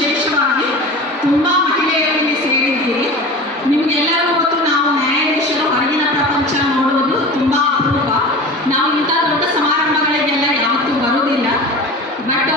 ವಿಶೇಷವಾಗಿ ತುಂಬ ಮಹಿಳೆಯರು ಇಲ್ಲಿ ಸೇರಿದ್ದೀರಿ. ನಿಮಗೆಲ್ಲರಿಗೂ ಗೊತ್ತು, ನಾವು ನ್ಯಾಯಾಧೀಶರು ಹೊರಗಿನ ಪ್ರಪಂಚ ನೋಡುವುದು ತುಂಬ ಅಪರೂಪ. ನಾವು ಇಂಥ ದೊಡ್ಡ ಸಮಾರಂಭಗಳಿಗೆಲ್ಲ ಯಾವತ್ತೂ ಬರುವುದಿಲ್ಲ. ಬಟ್